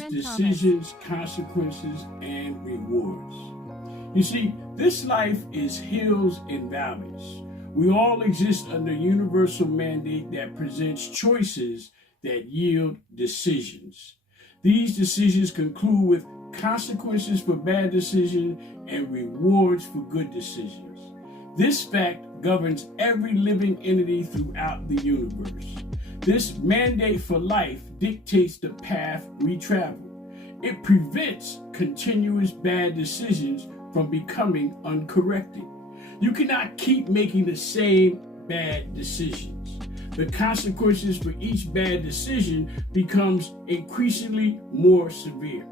choices, decisions, consequences, and rewards. You see, this life is hills and valleys. We all exist under a universal mandate that presents choices that yield decisions. These decisions conclude with consequences for bad decisions and rewards for good decisions. This fact governs every living entity throughout the universe. This mandate for life dictates the path we travel. It prevents continuous bad decisions from becoming uncorrected. You cannot keep making the same bad decisions. The consequences for each bad decision becomes increasingly more severe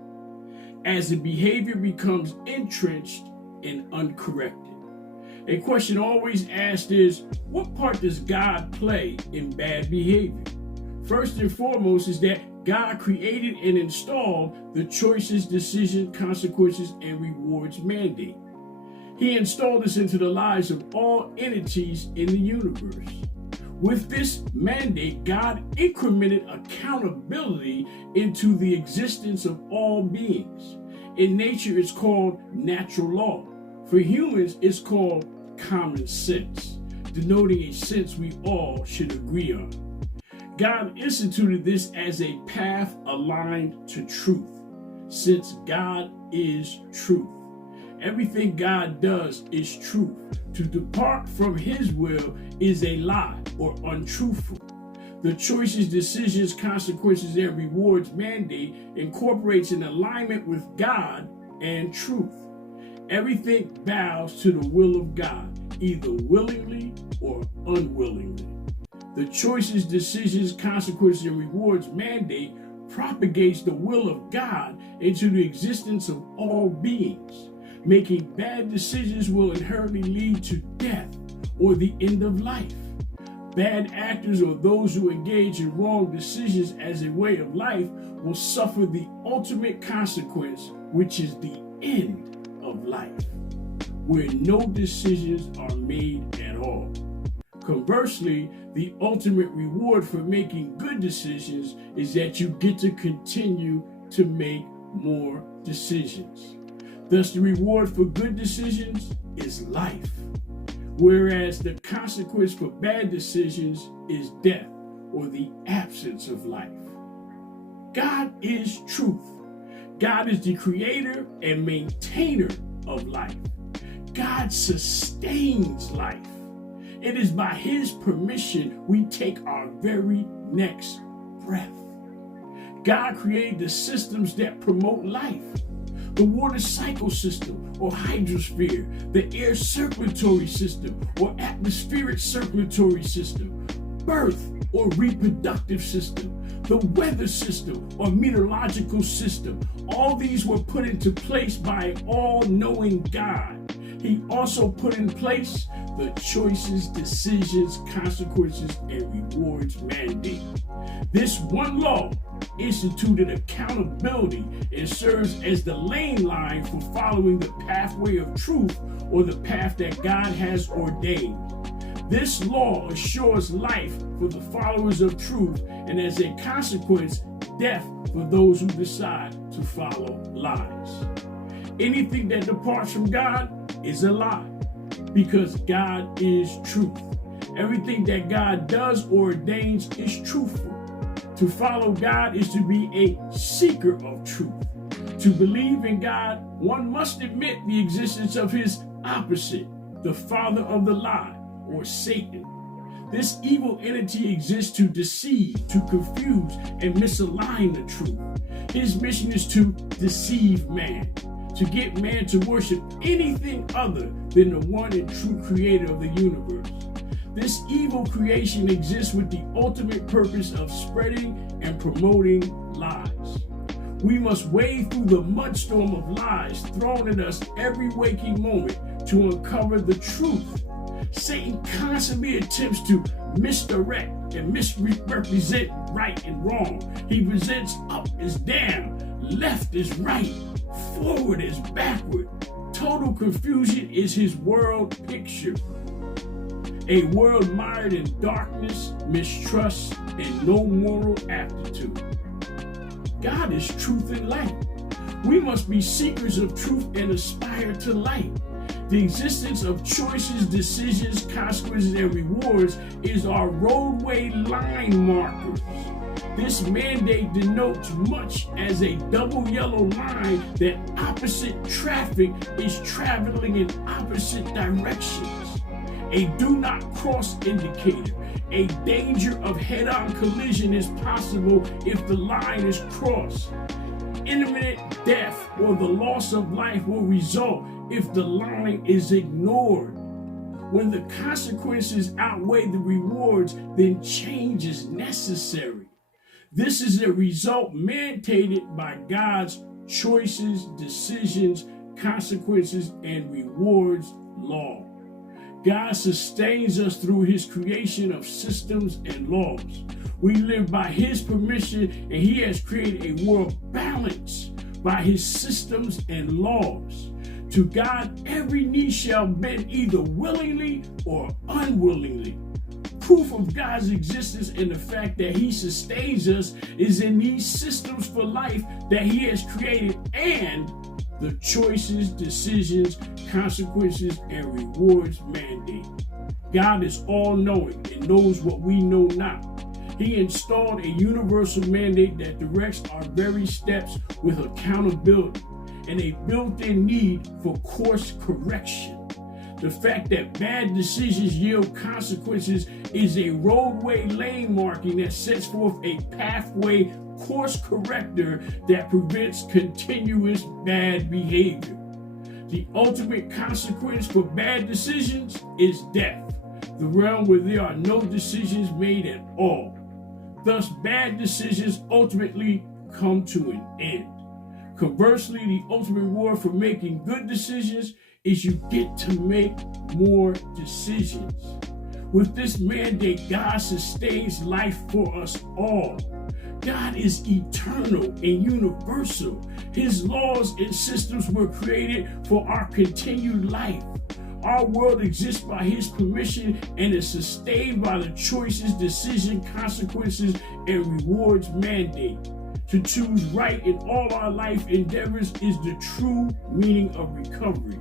as the behavior becomes entrenched and uncorrected. A question always asked is, what part does God play in bad behavior? First and foremost is that God created and installed the choices, decisions, consequences, and rewards mandate. He installed this into the lives of all entities in the universe. With this mandate, God incremented accountability into the existence of all beings. In nature, it's called natural law. For humans, it's called common sense, denoting a sense we all should agree on. God instituted this as a path aligned to truth, since God is truth. Everything God does is truth. To depart from His will is a lie or untruthful. The choices, decisions, consequences, and rewards mandate incorporates an alignment with God and truth. Everything bows to the will of God, either willingly or unwillingly. The choices, decisions, consequences, and rewards mandate propagates the will of God into the existence of all beings. Making bad decisions will inherently lead to death or the end of life. Bad actors or those who engage in wrong decisions as a way of life will suffer the ultimate consequence, which is the end of life, where no decisions are made at all. Conversely, the ultimate reward for making good decisions is that you get to continue to make more decisions. Thus, the reward for good decisions is life, whereas the consequence for bad decisions is death or the absence of life. God is truth. God is the creator and maintainer of life. God sustains life. It is by His permission we take our very next breath. God created the systems that promote life. The water cycle system or hydrosphere, the air circulatory system or atmospheric circulatory system, birth or reproductive system, the weather system or meteorological system. All these were put into place by an all-knowing God. He also put in place the choices, decisions, consequences, and rewards mandate. This one law instituted accountability and serves as the lane line for following the pathway of truth or the path that God has ordained. This law assures life for the followers of truth and as a consequence, death for those who decide to follow lies. Anything that departs from God is a lie because God is truth. Everything that God does or ordains is truthful. To follow God is to be a seeker of truth. To believe in God, one must admit the existence of his opposite, the father of the lie, or Satan. This evil entity exists to deceive, to confuse, and misalign the truth. His mission is to deceive man, to get man to worship anything other than the one and true creator of the universe. This evil creation exists with the ultimate purpose of spreading and promoting lies. We must wade through the mudstorm of lies thrown at us every waking moment to uncover the truth. Satan constantly attempts to misdirect and misrepresent right and wrong. He presents up as down, left as right, forward as backward. Total confusion is his world picture. A world mired in darkness, mistrust, and no moral aptitude. God is truth and light. We must be seekers of truth and aspire to light. The existence of choices, decisions, consequences, and rewards is our roadway line markers. This mandate denotes much as a double yellow line that opposite traffic is traveling in opposite directions. A do not cross indicator. A danger of head-on collision is possible if the line is crossed. Imminent death or the loss of life will result if the line is ignored. When the consequences outweigh the rewards, then change is necessary. This is a result mandated by God's choices, decisions, consequences, and rewards law. God sustains us through his creation of systems and laws. We live by his permission, and he has created a world balanced by his systems and laws. To God, every knee shall bend either willingly or unwillingly. Proof of God's existence and the fact that he sustains us is in these systems for life that he has created and the choices, decisions, consequences, and rewards mandate. God is all-knowing and knows what we know not. He installed a universal mandate that directs our very steps with accountability and a built-in need for course correction. The fact that bad decisions yield consequences is a roadway lane marking that sets forth a pathway course corrector that prevents continuous bad behavior. The ultimate consequence for bad decisions is death, the realm where there are no decisions made at all. Thus, bad decisions ultimately come to an end. Conversely, the ultimate reward for making good decisions is you get to make more decisions. With this mandate, God sustains life for us all. God is eternal and universal. His laws and systems were created for our continued life. Our world exists by his permission and is sustained by the choices, decisions, consequences, and rewards mandate. To choose right in all our life endeavors is the true meaning of recovery.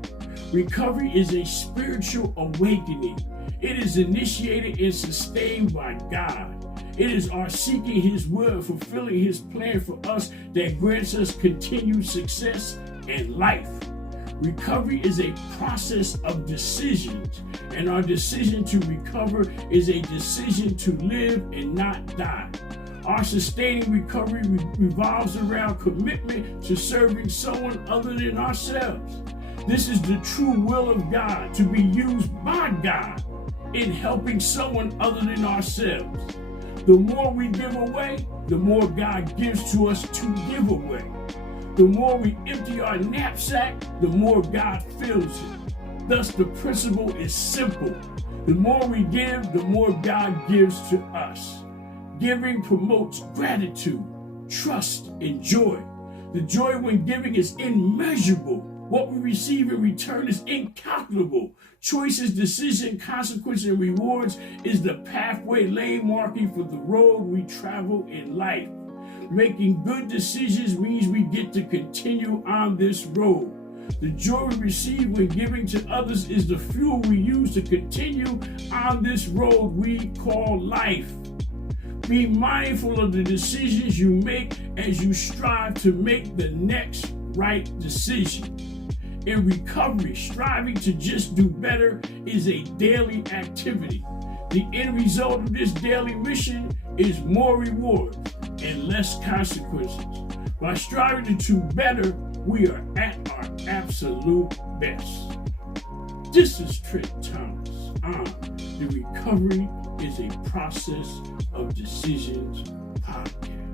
Recovery is a spiritual awakening. It is initiated and sustained by God. It is our seeking his will, fulfilling his plan for us that grants us continued success and life. Recovery is a process of decisions, and our decision to recover is a decision to live and not die. Our sustaining recovery revolves around commitment to serving someone other than ourselves. This is the true will of God, to be used by God in helping someone other than ourselves. The more we give away, the more God gives to us to give away. The more we empty our knapsack, the more God fills it. Thus, the principle is simple. The more we give, the more God gives to us. Giving promotes gratitude, trust, and joy. The joy when giving is immeasurable. What we receive in return is incalculable. Choices, decision, consequences, and rewards is the pathway lane marking for the road we travel in life. Making good decisions means we get to continue on this road. The joy we receive when giving to others is the fuel we use to continue on this road we call life. Be mindful of the decisions you make as you strive to make the next right decision. In recovery, striving to just do better is a daily activity. The end result of this daily mission is more rewards and less consequences. By striving to do better, we are at our absolute best. This is Trent Thomas on the Recovery is a Process of Decisions podcast.